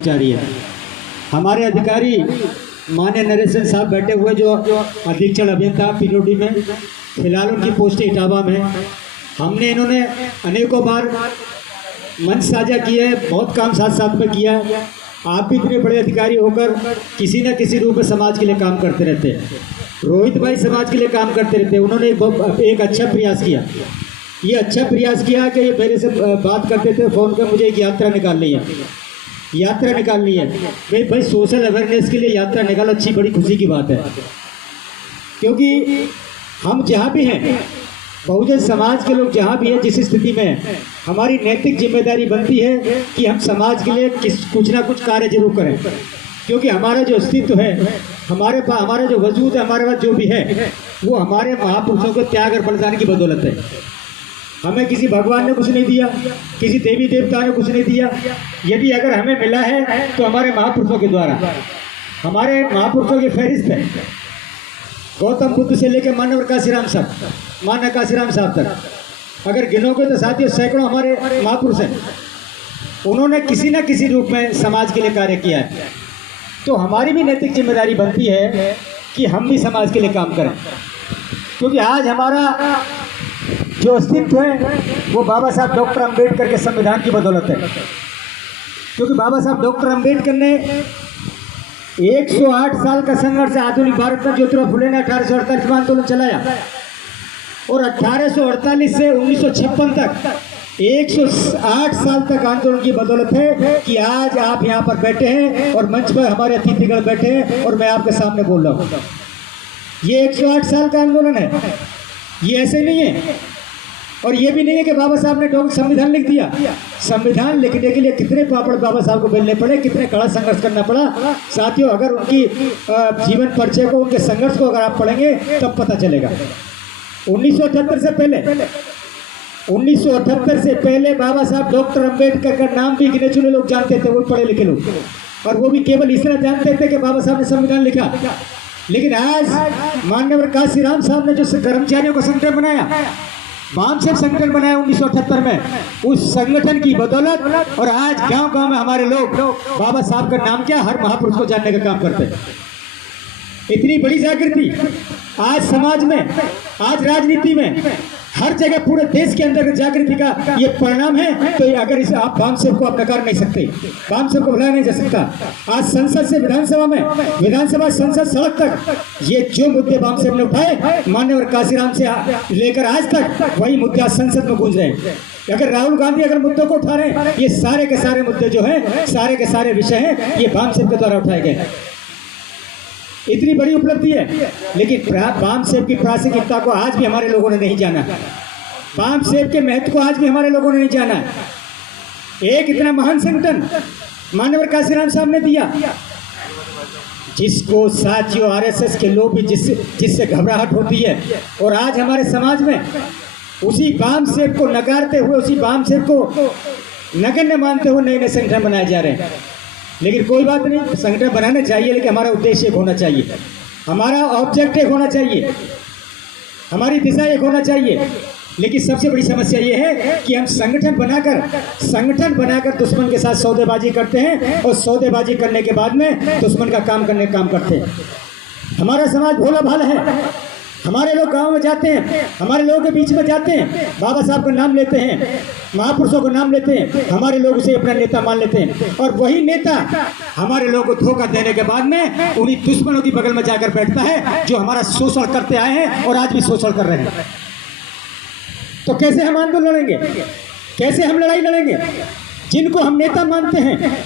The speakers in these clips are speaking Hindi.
जारी है। हमारे अधिकारी माननीय नरेश साहब बैठे हुए जो अधीक्षण अभियंता पीडब्ल्यूडी में, फिलहाल उनकी पोस्ट इटावा में। हमने इन्होंने अनेकों बार मंच साझा किए, बहुत काम साथ साथ में किया। आप भी इतने बड़े अधिकारी होकर किसी न किसी रूप में समाज के लिए काम करते रहते हैं। रोहित भाई समाज के लिए काम करते रहते हैं। उन्होंने एक अच्छा प्रयास किया। ये अच्छा प्रयास किया कि ये मेरे से बात करते थे फ़ोन पर, मुझे एक यात्रा निकालनी है, यात्रा निकालनी है। भाई सोशल अवेयरनेस के लिए यात्रा निकालो, अच्छी बड़ी खुशी की बात है। क्योंकि हम जहाँ भी हैं, बहुजन समाज के लोग जहाँ भी हैं, जिस स्थिति में हैं, हमारी नैतिक जिम्मेदारी बनती है कि हम समाज के लिए कुछ ना कुछ कार्य जरूर करें। क्योंकि हमारा जो अस्तित्व है, हमारा जो वजूद है, हमारे पास जो भी है, वो हमारे महापुरुषों के त्याग और बलिदान की बदौलत है। हमें किसी भगवान ने कुछ नहीं दिया, किसी देवी देवता ने कुछ नहीं दिया। यदि अगर हमें मिला है तो हमारे महापुरुषों के द्वारा, हमारे महापुरुषों की फहरिस्त है। गौतम बुद्ध से लेकर मानव काशीराम साहब तक अगर गिनोगे तो साथियों सैकड़ों हमारे महापुरुष हैं। उन्होंने किसी न किसी रूप में समाज के लिए कार्य किया है। तो हमारी भी नैतिक जिम्मेदारी बनती है कि हम भी समाज के लिए काम करें। क्योंकि आज हमारा जो अस्तित्व है वो बाबा साहब डॉक्टर अम्बेडकर के संविधान की बदौलत है। क्योंकि बाबा साहब डॉक्टर अम्बेडकर ने 108 साल का संघर्ष आधुनिक भारत में ज्योतिराव फुले ने 1848 में आंदोलन चलाया और 1848 से 1956 तक 108 साल तक आंदोलन की बदौलत है कि आज आप यहाँ पर बैठे हैं और मंच पर हमारे अतिथिगण बैठे हैं और मैं आपके सामने बोल रहा हूँ। ये 108 साल का आंदोलन है, ये ऐसे नहीं है। और ये भी नहीं है कि बाबा साहब ने संविधान लिख दिया। संविधान लिखने के लिए कितने पापड़ बाबा साहब को बेलने पड़े, कितने कड़ा संघर्ष करना पड़ा। साथियों, अगर उनकी जीवन परिचय को, उनके संघर्ष को अगर आप पढ़ेंगे तब पता चलेगा। 1978 से पहले बाबा साहब डॉक्टर अम्बेडकर का नाम भी गिने चुने लोग जानते थे, वो पढ़े लिखे लोग, और वो भी केवल इसलिए जानते थे कि बाबा साहब ने संविधान लिखा। लेकिन आज माननीय काशीराम साहब ने जो कर्मचारियों का संगठन बनाया, वामसेव संगठन बनाया 1978 में, उस संगठन की बदौलत और आज गांव गांव में हमारे लोग बाबा साहब का नाम क्या, हर महापुरुष को जानने का काम करते हैं। इतनी बड़ी जागृति आज समाज में, आज राजनीति में, हर जगह पूरे देश के अंदर जागृति का ये परिणाम है। तो अगर इसे आप वामसेव को आप नकार नहीं सकते, वामसेव को भुलाया नहीं जा सकता। आज संसद से विधानसभा में, विधानसभा संसद सड़क तक ये जो मुद्दे वामसेव ने उठाए, माननीय काशीराम से लेकर आज तक वही मुद्दे संसद में गूंज रहे हैं। अगर राहुल गांधी अगर मुद्दों को उठा रहे हैं, ये सारे के सारे मुद्दे जो है, सारे के सारे विषय हैं, ये वामसेव के द्वारा उठाए गए। इतनी बड़ी उपलब्धि है। लेकिन वामसेव की प्रासंगिकता को आज भी हमारे लोगों ने नहीं जाना, वामसेव के महत्व को आज भी हमारे लोगों ने नहीं जाना। एक इतना महान संगठन माननीय काशीराम साहब ने दिया, जिसको साथियों आरएसएस के लोग भी जिससे घबराहट होती है। और आज हमारे समाज में उसी वामसेव को नकारते हुए, उसी वामसेव को नगण्य मानते हुए नए नए संगठन बनाए जा रहे हैं। लेकिन कोई बात नहीं, संगठन बनाना चाहिए, लेकिन हमारा उद्देश्य एक होना चाहिए, हमारा ऑब्जेक्ट एक होना चाहिए, हमारी दिशा एक होना चाहिए। लेकिन सबसे बड़ी समस्या ये है कि हम संगठन बनाकर दुश्मन के साथ सौदेबाजी करते हैं और सौदेबाजी करने के बाद में दुश्मन का काम करते हैं। हमारा समाज भोला भाला है। हमारे लोग गांव में जाते हैं, हमारे लोगों के बीच में जाते हैं, बाबा साहब का नाम लेते हैं, महापुरुषों का नाम लेते हैं, हमारे लोग उसे अपना नेता मान लेते हैं। और वही नेता हमारे लोगों को धोखा देने के बाद में उन्हीं दुश्मनों की बगल में जाकर बैठता है, जो हमारा शोषण करते आए हैं और आज भी शोषण कर रहे हैं। तो कैसे हम आंदोलन लड़ेंगे, कैसे हम लड़ाई लड़ेंगे? जिनको हम नेता मानते हैं,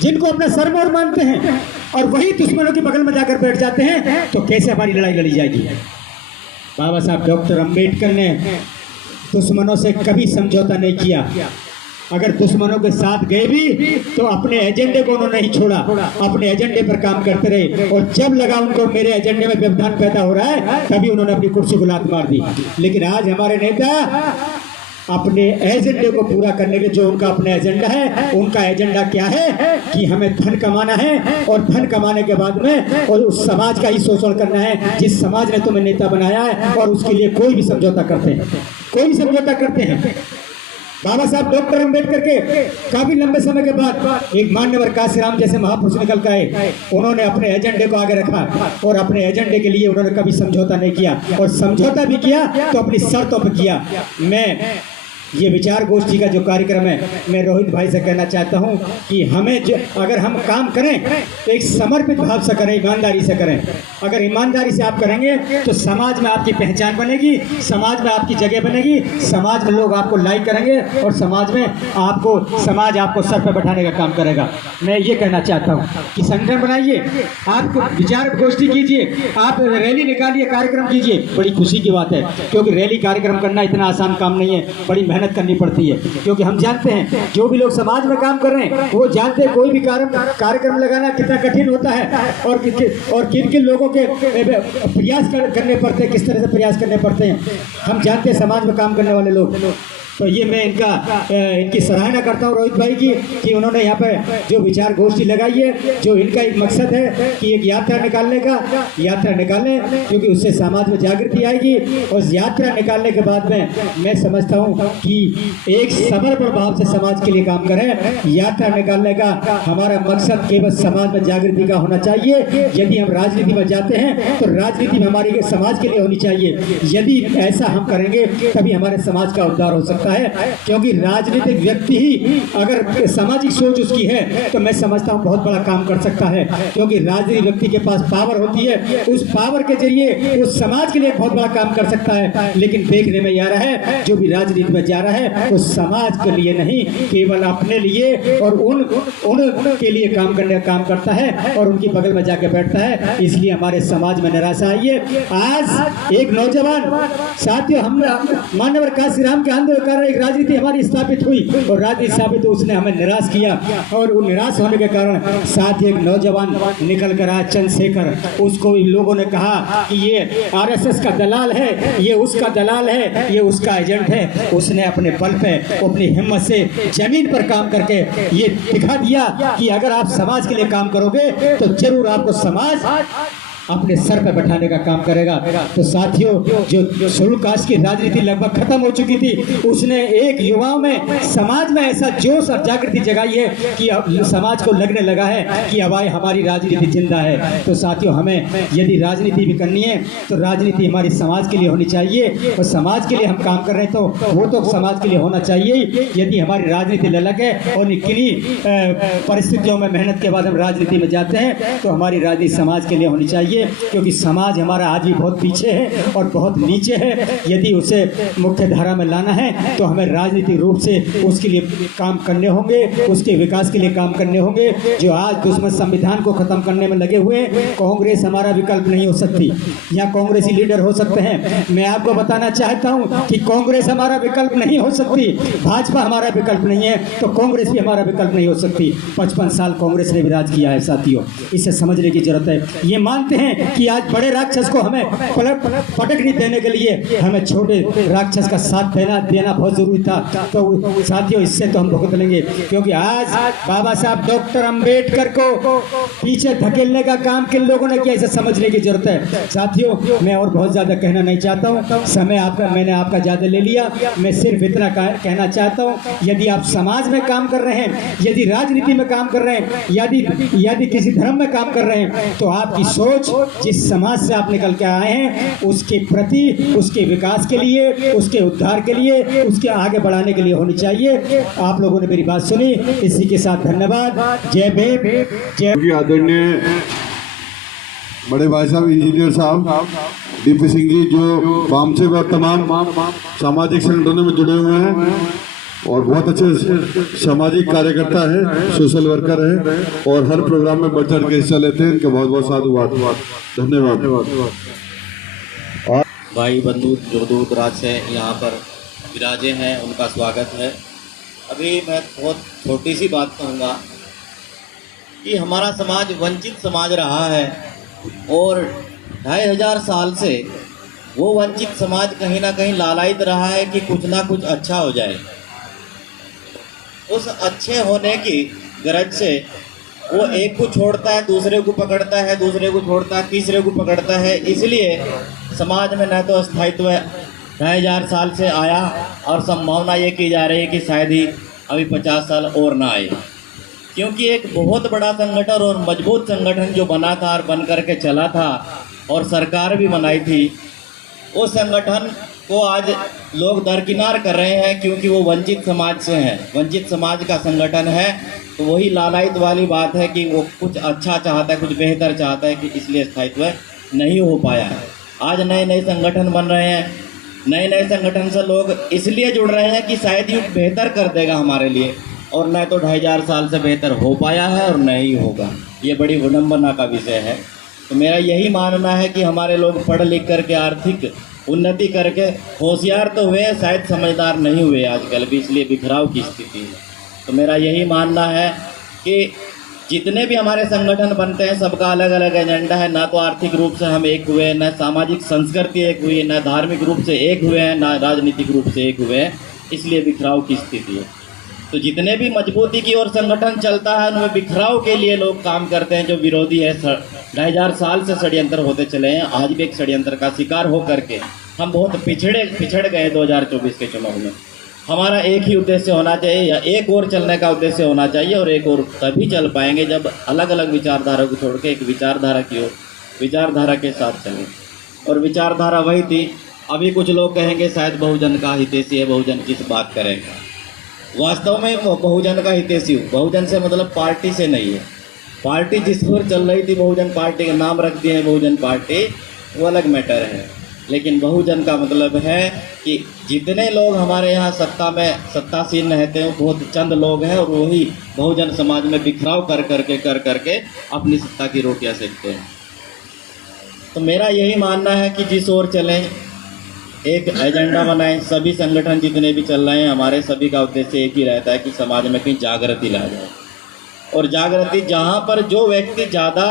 जिनको अपना सरमौर मानते हैं, और वही दुश्मनों के बगल में जाकर बैठ जाते हैं, तो कैसे हमारी लड़ाई लड़ी जाएगी? बाबा साहब डॉक्टर अम्बेडकर ने दुश्मनों से कभी समझौता नहीं किया। अगर दुश्मनों के साथ गए भी तो अपने एजेंडे को उन्होंने नहीं छोड़ा, अपने एजेंडे पर काम करते रहे। और जब लगा उनको मेरे एजेंडे में व्यवधान पैदा हो रहा है, तभी उन्होंने अपनी कुर्सी को लात मार दी। लेकिन आज हमारे नेता अपने एजेंडे को पूरा करने के, जो उनका अपना एजेंडा है, उनका एजेंडा क्या है कि हमें धन कमाना है, और धन कमाने के बाद में और उस समाज का ही शोषण करना है जिस समाज ने तुम्हें नेता बनाया है। और उसके लिए कोई भी समझौता करते हैं, बाबा साहब डॉक्टर अम्बेडकर के काफी लंबे समय के बाद एक मान्यवर काशीराम जैसे महापुरुष निकल कर आए। उन्होंने अपने एजेंडे को आगे रखा और अपने एजेंडे के लिए उन्होंने कभी समझौता नहीं किया, और समझौता भी किया तो अपनी शर्तों पर किया। मैं ये विचार गोष्ठी का जो कार्यक्रम है, मैं रोहित भाई से कहना चाहता हूं कि हमें अगर हम काम करें तो एक समर्पित भाव से करें, ईमानदारी से करें। अगर ईमानदारी से आप करेंगे तो समाज में आपकी पहचान बनेगी, समाज में आपकी जगह बनेगी, समाज में लोग आपको लाइक करेंगे और समाज आपको सर पर बैठाने का काम करेगा। मैं ये कहना चाहता हूँ कि संगठन बनाइए, आप विचार गोष्ठी कीजिए, आप रैली निकालिए, कार्यक्रम कीजिए। बड़ी खुशी की बात है, क्योंकि रैली कार्यक्रम करना इतना आसान काम नहीं है, बड़ी मेहनत करनी पड़ती है। क्योंकि हम जानते हैं जो भी लोग समाज में काम कर रहे हैं वो जानते हैं कोई भी कार्यक्रम लगाना कितना कठिन होता है, और किन किन लोगों के प्रयास करने पड़ते हैं, किस तरह से प्रयास करने पड़ते हैं। हम जानते हैं समाज में काम करने वाले लोग। तो ये मैं इनकी सराहना करता हूँ रोहित भाई की, कि उन्होंने यहाँ पर जो विचार गोष्ठी लगाई है, जो इनका एक मकसद है कि एक यात्रा निकालें, क्योंकि उससे समाज में जागृति आएगी। और यात्रा निकालने के बाद में मैं समझता हूँ कि एक समर्पण भाव से समाज के लिए काम करें। यात्रा निकालने का हमारा मकसद केवल समाज में जागृति का होना चाहिए। यदि हम राजनीति में जाते हैं तो राजनीति में हमारी समाज के लिए होनी चाहिए। यदि ऐसा हम करेंगे तभी हमारे समाज का उद्धार हो सकता है, क्योंकि राजनीतिक व्यक्ति ही अगर सामाजिक सोच उसकी है तो मैं समझता हूँ बहुत बड़ा काम कर सकता है। क्योंकि राजनीतिक व्यक्ति के पास पावर होती है, उस पावर के जरिए वो समाज के लिए बहुत बड़ा काम कर सकता है। लेकिन देखने में आ रहा है जो भी राजनीति में जा रहा है वो समाज के लिए नहीं, केवल अपने लिए और उन के लिए काम करता है और उनकी बगल में जाके बैठता है। इसलिए हमारे समाज में निराशा आई है। आज एक नौजवान साथियों, हम मान्यवर काशीराम के आंदोलन एक राजनीति हमारी स्थापित हुई और राजनीति स्थापित उसने हमें निराश किया, और वो निराश होने के कारण साथ ही एक नौजवान निकल कर आया चंद्रशेखर। उसको भी लोगों ने कहा कि ये आरएसएस का दलाल है, ये उसका दलाल है, ये उसका एजेंट है। उसने अपने बल पे, अपनी हिम्मत से जमीन पर काम करके ये दिखा दिया कि अगर आप समाज के लिए काम करोगे तो जरूर आपको समाज अपने सर पर बैठाने का काम करेगा। तो साथियों, जो शेड्यूल कास्ट की राजनीति लगभग खत्म हो चुकी थी, उसने एक युवाओं में, समाज में ऐसा जोश और जागृति जगाई है कि अब समाज को लगने लगा है कि अब हमारी राजनीति जिंदा है। तो साथियों, हमें यदि राजनीति भी करनी है तो राजनीति हमारी समाज के लिए होनी चाहिए, और समाज के लिए हम काम कर रहे हैं तो वो तो समाज के लिए होना चाहिए। यदि हमारी राजनीति ललक है और किन्हीं परिस्थितियों में मेहनत के बाद हम राजनीति में जाते हैं तो हमारी राजनीति समाज के लिए होनी चाहिए, क्योंकि समाज हमारा आज भी बहुत पीछे है और बहुत नीचे है। यदि उसे मुख्य धारा में लाना है तो हमें राजनीतिक रूप से उसके लिए काम करने होंगे, उसके विकास के लिए काम करने होंगे। जो आज दुश्मन संविधान को खत्म करने में लगे हुए, कांग्रेस हमारा विकल्प नहीं हो सकती। यहाँ कांग्रेसी लीडर हो सकते हैं, मैं आपको बताना चाहता हूँ कि कांग्रेस हमारा विकल्प नहीं हो सकती, भाजपा हमारा विकल्प नहीं है तो कांग्रेस भी हमारा विकल्प नहीं हो सकती। 55 साल कांग्रेस ने भी राज किया है साथियों, इसे समझने की जरूरत है। ये मानते हैं कि आज बड़े राक्षस को हमें पटकनी देने के लिए हमें छोटे राक्षस का साथ देना बहुत जरूरी था। तो साथियों, इससे तो हम भुगत लेंगे, क्योंकि आज बाबा साहब डॉक्टर अम्बेडकर को पीछे धकेलने का काम किन लोगों ने किया, इसे समझने की जरूरत है। साथियों, मैं और बहुत ज्यादा कहना नहीं चाहता हूँ, समय मैंने आपका ज्यादा ले लिया। मैं सिर्फ इतना कहना चाहता हूँ, यदि आप समाज में काम कर रहे हैं, यदि राजनीति में काम कर रहे हैं, यदि किसी धर्म में काम कर रहे हैं, तो आपकी सोच जिस समाज से आप निकल के आए हैं उसके प्रति, उसके विकास के लिए, उसके उद्धार के लिए, उसके आगे बढ़ाने के लिए होनी चाहिए। आप लोगों ने मेरी बात सुनी, इसी के साथ धन्यवाद। जय भीम, जय। आदरणीय बड़े भाई साहब इंजीनियर साहब डीपी सिंह जी, जो वामसे व तमाम सामाजिक संगठनों में जुड़े हुए हैं और बहुत अच्छे सामाजिक कार्यकर्ता है, सोशल वर्कर है और हर प्रोग्राम में बढ़ चढ़ के हिस्सा लेते हैं। इनका बहुत बहुत साधुवाद, धन्यवाद। और भाई बंधु जो दूर दराज से यहाँ पर विराजे हैं, उनका स्वागत है। अभी मैं बहुत छोटी सी बात कहूँगा कि हमारा समाज वंचित समाज रहा है और 2500 साल से वो वंचित समाज कहीं ना कहीं लालायित रहा है कि कुछ ना कुछ अच्छा हो जाए। उस अच्छे होने की गरज से वो एक को छोड़ता है, दूसरे को पकड़ता है, दूसरे को छोड़ता है, तीसरे को पकड़ता है। इसलिए समाज में न तो स्थायित्व 2000 साल से आया और संभावना ये की जा रही है कि शायद ही अभी 50 साल और ना आए, क्योंकि एक बहुत बड़ा संगठन और मजबूत संगठन जो बना था और बन करके चला था और सरकार भी बनाई थी, उस संगठन को आज लोग दरकिनार कर रहे हैं, क्योंकि वो वंचित समाज से हैं, वंचित समाज का संगठन है। तो वही लालायत वाली बात है कि वो कुछ अच्छा चाहता है, कुछ बेहतर चाहता है, कि इसलिए स्थायित्व नहीं हो पाया है। आज नए नए संगठन बन रहे हैं, नए नए संगठन से लोग इसलिए जुड़ रहे हैं कि शायद ये बेहतर कर देगा हमारे लिए, और न तो 2500 साल से बेहतर हो पाया है और न ही होगा। ये बड़ी विडम्बना का विषय है। तो मेरा यही मानना है कि हमारे लोग पढ़ लिख करके आर्थिक उन्नति करके होशियार तो हुए, शायद समझदार नहीं हुए आजकल भी, इसलिए बिखराव की स्थिति है। तो मेरा यही मानना है कि जितने भी हमारे संगठन बनते हैं सबका अलग अलग एजेंडा है। ना तो आर्थिक रूप से हम एक हुए, न सामाजिक संस्कृति एक हुई, न धार्मिक रूप से एक हुए हैं, न राजनीतिक रूप से एक हुए हैं, इसलिए बिखराव की स्थिति है। तो जितने भी मजबूती की ओर संगठन चलता है उनमें बिखराव के लिए लोग काम करते हैं, जो विरोधी है। 2000 साल से षड्यंत्र होते चले हैं, आज भी एक षड्यंत्र का शिकार हो करके हम बहुत पिछड़ गए 2024 के चुनाव में। हमारा एक ही उद्देश्य होना चाहिए, या एक और चलने का उद्देश्य होना चाहिए, और एक और तभी चल पाएंगे जब अलग अलग विचारधारा को छोड़ के एक विचारधारा की ओर, विचारधारा के साथ चलें। और विचारधारा वही थी। अभी कुछ लोग कहेंगे शायद बहुजन का हितैषी है, बहुजन किस बात करेगा। वास्तव में बहुजन का हितैषी हूँ। बहुजन से मतलब पार्टी से नहीं है। पार्टी जिस पर चल रही थी, बहुजन पार्टी का नाम रख दिए हैं बहुजन पार्टी, वो अलग मैटर है। लेकिन बहुजन का मतलब है कि जितने लोग हमारे यहाँ सत्ता में सत्तासीन रहते हैं वो बहुत चंद लोग हैं, और वही बहुजन समाज में बिखराव कर करके अपनी सत्ता की रोटियां सेकते हैं। तो मेरा यही मानना है कि जिस ओर चलें, एक एजेंडा बनाएं। सभी संगठन जितने भी चल रहे हैं हमारे, सभी का उद्देश्य एक ही रहता है कि समाज में कहीं जागृति ला जाए। और जागृति जहाँ पर जो व्यक्ति ज़्यादा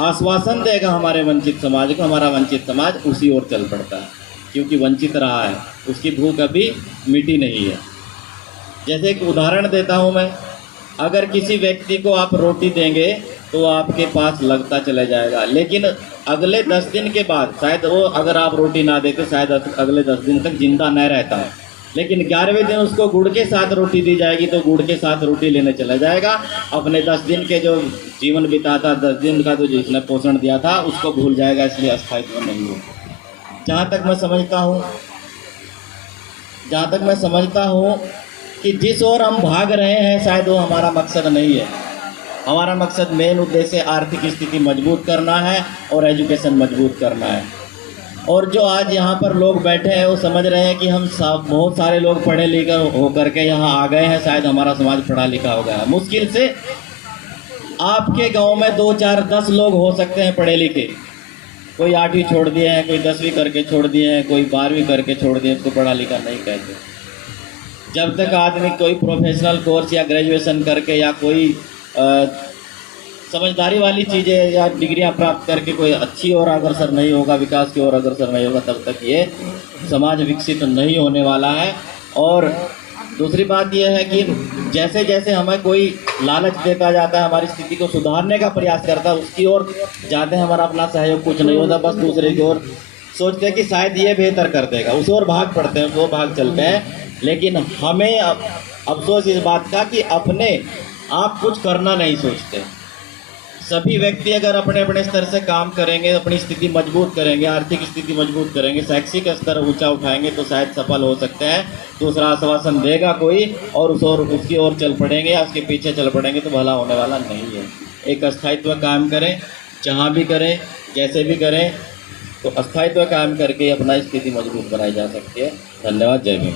आश्वासन देगा हमारे वंचित समाज को, हमारा वंचित समाज उसी ओर चल पड़ता है, क्योंकि वंचित रहा है, उसकी भूख अभी मिटी नहीं है। जैसे एक उदाहरण देता हूँ मैं, अगर किसी व्यक्ति को आप रोटी देंगे तो आपके पास लगता चला जाएगा, लेकिन अगले 10 दिन के बाद शायद वो, अगर आप रोटी ना देते शायद अगले 10 दिन तक जिंदा न रहता है। लेकिन 11वें दिन उसको गुड़ के साथ रोटी दी जाएगी तो गुड़ के साथ रोटी लेने चला जाएगा। अपने 10 दिन के जो जीवन बिताता, 10 दिन का तो जिसने पोषण दिया था उसको भूल जाएगा, इसलिए अस्थायित्व नहीं हो। जहाँ तक मैं समझता हूँ कि जिस ओर हम भाग रहे हैं शायद वो हमारा मकसद नहीं है। हमारा मकसद, मेन उद्देश्य आर्थिक स्थिति मजबूत करना है और एजुकेशन मजबूत करना है। और जो आज यहाँ पर लोग बैठे हैं वो समझ रहे हैं कि हम बहुत सारे लोग पढ़े लिखे होकर के यहाँ आ गए हैं, शायद हमारा समाज पढ़ा लिखा हो गया है। मुश्किल से आपके गांव में 2, 4, 10 लोग हो सकते हैं पढ़े लिखे। कोई 8वीं छोड़ दिए हैं, कोई 10वीं करके छोड़ दिए हैं, कोई 12वीं करके छोड़ दिए, उसको पढ़ा लिखा नहीं कहते। जब तक आदमी कोई प्रोफेशनल कोर्स या ग्रेजुएशन करके या कोई समझदारी वाली चीज़ें या डिग्रियां प्राप्त करके कोई अच्छी और अग्रसर नहीं होगा, विकास की ओर अग्रसर नहीं होगा, तब तक ये समाज विकसित नहीं होने वाला है। और दूसरी बात यह है कि जैसे जैसे हमें कोई लालच देता जाता है, हमारी स्थिति को सुधारने का प्रयास करता है, उसकी ओर ज़्यादा हमारा अपना सहयोग कुछ नहीं होता। बस दूसरे की ओर सोचते हैं कि शायद ये बेहतर कर देगा, उस ओर भाग पड़ते हैं, उस ओर भाग चलते हैं। लेकिन हमें अफसोस इस बात का कि अपने आप कुछ करना नहीं सोचते। सभी व्यक्ति अगर अपने अपने स्तर से काम करेंगे, अपनी स्थिति मजबूत करेंगे, आर्थिक स्थिति मजबूत करेंगे, शैक्षिक स्तर ऊंचा उठाएंगे तो शायद सफल हो सकते हैं। दूसरा आश्वासन देगा कोई और उसकी ओर चल पड़ेंगे या उसके पीछे चल पड़ेंगे तो भला होने वाला नहीं है। एक अस्थायित्व कायम करें, जहाँ भी करें, जैसे भी करें, तो अस्थायित्व कायम करके अपना स्थिति मजबूत बनाई जा सकती है। धन्यवाद। जय भीम।